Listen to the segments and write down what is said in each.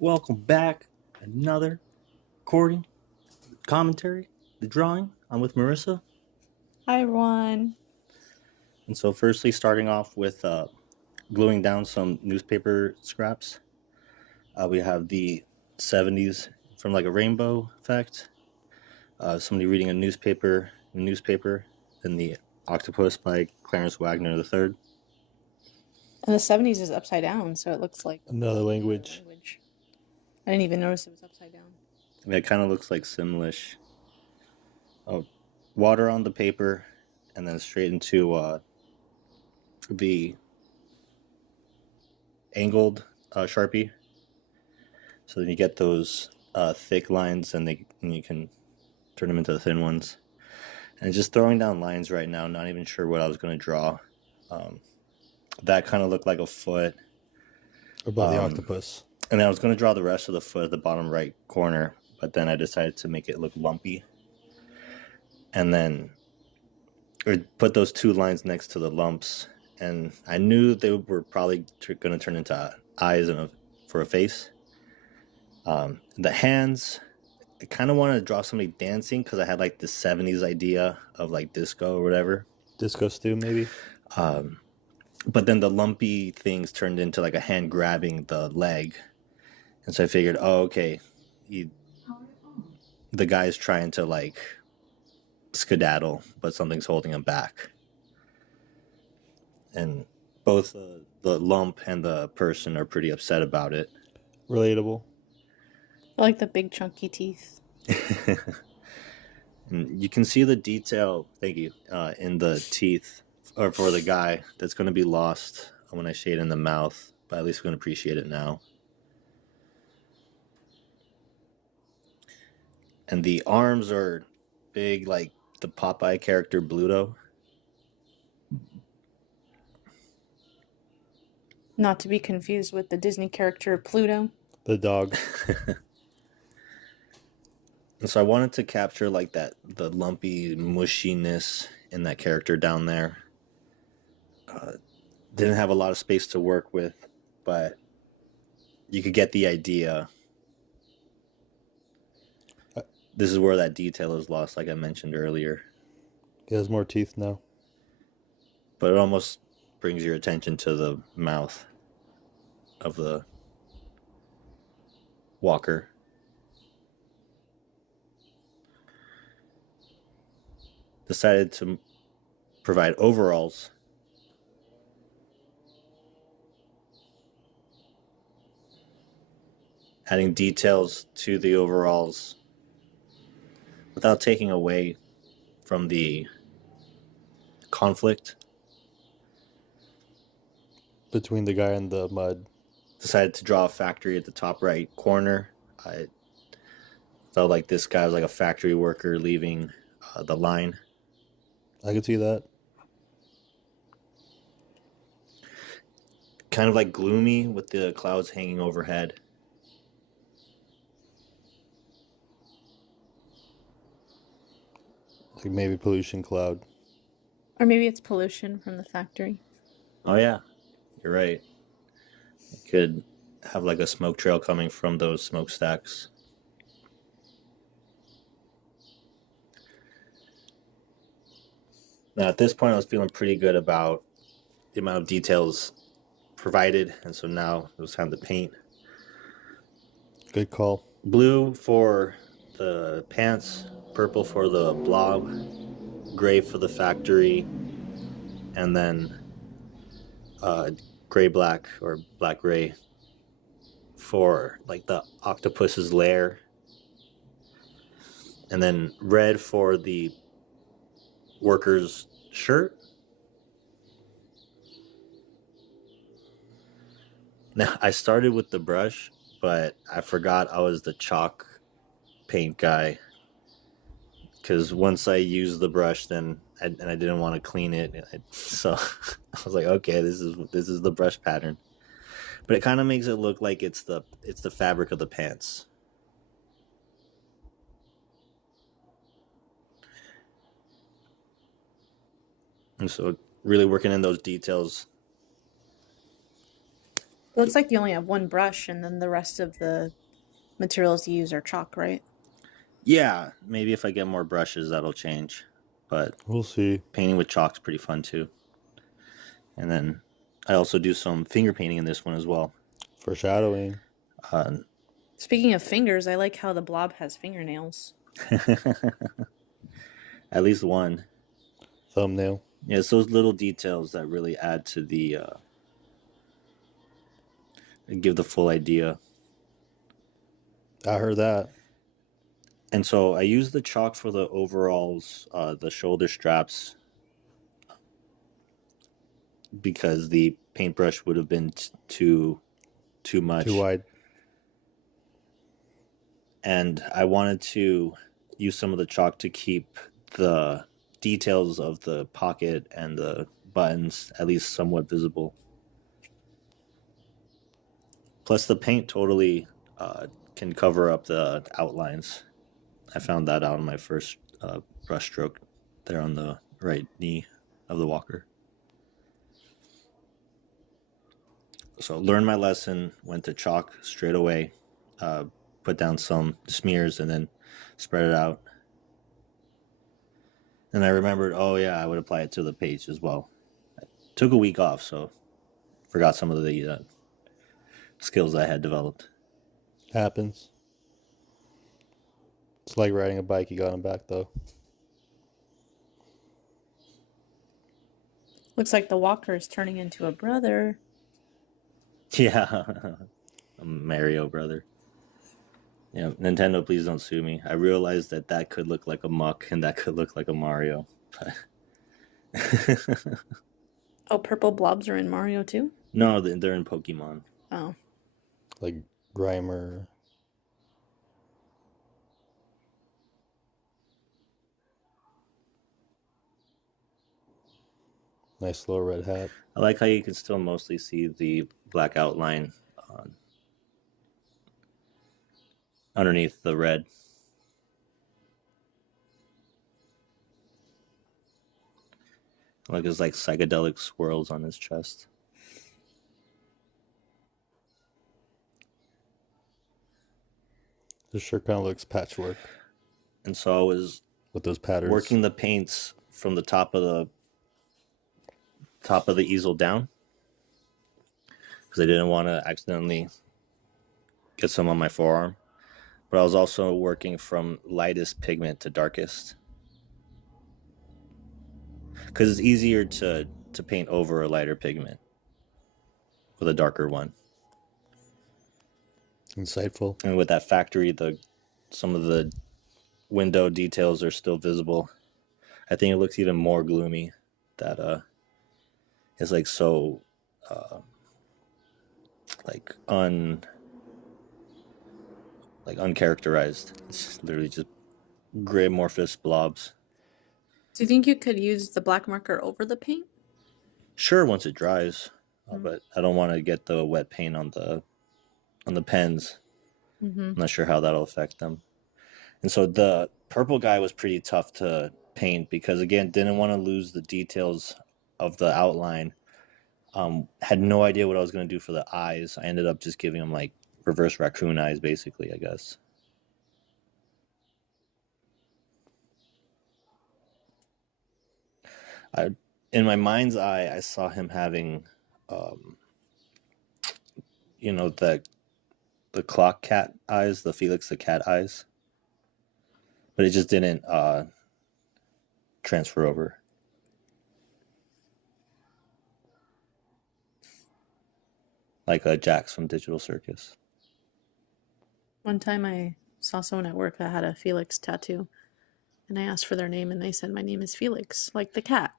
Welcome back. Another recording, commentary, the drawing. I'm with Marissa. Hi, everyone. And so, firstly, starting off with gluing down some newspaper scraps. We have the 70s from like a rainbow effect. Somebody reading a newspaper, then the Octopus by Clarence Wagner III. And the 70s is upside down, so it looks like Another language. I didn't even notice it was upside down. I mean, it kind of looks like Simlish. Water on the paper, and then straight into the angled Sharpie. So then you get those thick lines, and you can turn them into the thin ones. And just throwing down lines right now, not even sure what I was going to draw. That kind of looked like a foot. About the octopus. And then I was going to draw the rest of the foot at the bottom right corner, but then I decided to make it look lumpy. And then put those two lines next to the lumps. And I knew they were probably going to turn into eyes for a face. The hands, I kind of wanted to draw somebody dancing because I had like the 70s idea of like disco or whatever. Disco stew, maybe? But then the lumpy things turned into like a hand grabbing the leg. And so I figured, oh, okay, the guy's trying to like skedaddle, but something's holding him back. And both the lump and the person are pretty upset about it. Relatable. I like the big chunky teeth. And you can see the detail, thank you, in the teeth, or for the guy that's going to be lost when I shade in the mouth, but at least we're going to appreciate it now. And the arms are big, like the Popeye character Bluto. Not to be confused with the Disney character Pluto. The dog. And so I wanted to capture like the lumpy mushiness in that character down there. Didn't have a lot of space to work with, but you could get the idea. This is where that detail is lost, like I mentioned earlier. He has more teeth now. But it almost brings your attention to the mouth of the walker. Decided to provide overalls. Adding details to the overalls without taking away from the conflict. Between the guy and the mud. Decided to draw a factory at the top right corner. I felt like this guy was like a factory worker leaving the line. I could see that. Kind of like gloomy with the clouds hanging overhead. Like maybe pollution cloud. Or maybe it's pollution from the factory. Oh yeah, you're right. It could have like a smoke trail coming from those smokestacks. Now at this point I was feeling pretty good about the amount of details provided, and so now it was time to paint. Good call. Blue for the pants, purple for the blob, gray for the factory, and then gray-black or black-gray for like the octopus's lair, and then red for the worker's shirt. Now I started with the brush, but I forgot I was the chalk paint guy, because once I used the brush, then I didn't want to clean it, so I was like, okay, this is the brush pattern. But it kind of makes it look like it's the fabric of the pants. And so really working in those details. It looks like you only have one brush, and then the rest of the materials you use are chalk, right? Yeah, maybe if I get more brushes, that'll change. But We'll see. painting with chalk's pretty fun too. And then I also do some finger painting in this one as well. Foreshadowing. Uh, Speaking of fingers, I like how the blob has fingernails. at least one. Thumbnail. Yeah, it's those little details that really add to the give the full idea. I heard that. And so I use the chalk for the overalls, the shoulder straps, because the paintbrush would have been too much. Too wide. And I wanted to use some of the chalk to keep the details of the pocket and the buttons at least somewhat visible. Plus, the paint totally can cover up the outlines. I found that out on my first brush stroke there on the right knee of the walker. So learned my lesson, went to chalk straight away, put down some smears and then spread it out. And I remembered, oh yeah, I would apply it to the page as well. I took a week off, so forgot some of the skills I had developed. Happens. It's like riding a bike. You got him back though. Looks like the walker is turning into a brother. Yeah, a Mario brother. Yeah, Nintendo, please don't sue me. I realized that that could look like a Muck and that could look like a Mario. Oh, purple blobs are in Mario too? No, they're in Pokemon. Oh. Like Grimer. Nice little red hat. I like how you can still mostly see the black outline underneath the red. Like there's like psychedelic swirls on his chest. This sure kind of looks patchwork And so I was with those patterns. working the paints from the top of the easel down because I didn't want to accidentally get some on my forearm. But I was also working from lightest pigment to darkest because it's easier to paint over a lighter pigment with a darker one. Insightful. And with that factory, some of the window details are still visible. I think it looks even more gloomy. That it's like so like uncharacterized. It's literally just gray amorphous blobs. Do you think you could use the black marker over the paint? Sure, once it dries, but I don't want to get the wet paint on the pens. Mm-hmm. I'm not sure how that'll affect them. And so the purple guy was pretty tough to paint because, again, didn't want to lose the details of the outline. Had no idea what I was going to do for the eyes. I ended up just giving him like reverse raccoon eyes, basically, I guess. In my mind's eye, I saw him having, the clock cat eyes, the Felix the cat eyes, but it just didn't transfer over. Like Jax from Digital Circus. One time I saw someone at work that had a Felix tattoo, and I asked for their name, and they said, "My name is Felix, like the cat."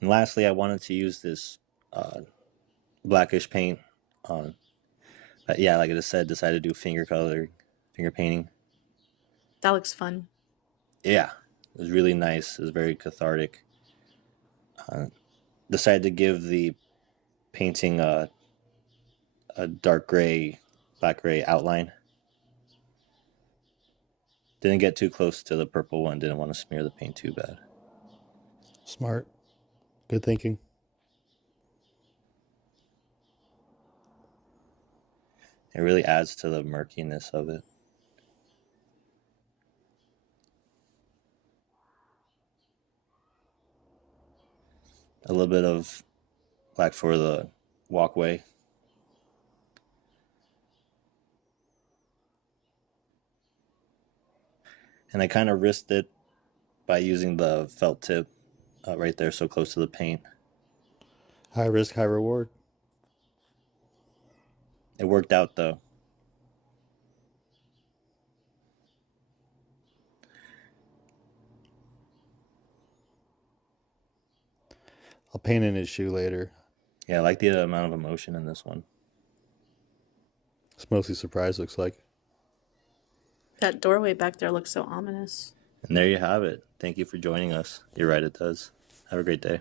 And lastly, I wanted to use this blackish paint on. Yeah, like I just said, decided to do finger painting. That looks fun. Yeah, it was really nice. It was very cathartic. Decided to give the painting a dark gray, black gray outline. Didn't get too close to the purple one. Didn't want to smear the paint too bad. Smart. Good thinking. It really adds to the murkiness of it. A little bit of black for the walkway. And I kind of risked it by using the felt tip right there so close to the paint. High risk, high reward. It worked out though. I'll paint in his shoe later. Yeah, I like the amount of emotion in this one. It's mostly surprise, looks like. That doorway back there looks so ominous. And there you have it. Thank you for joining us. You're right, it does. Have a great day.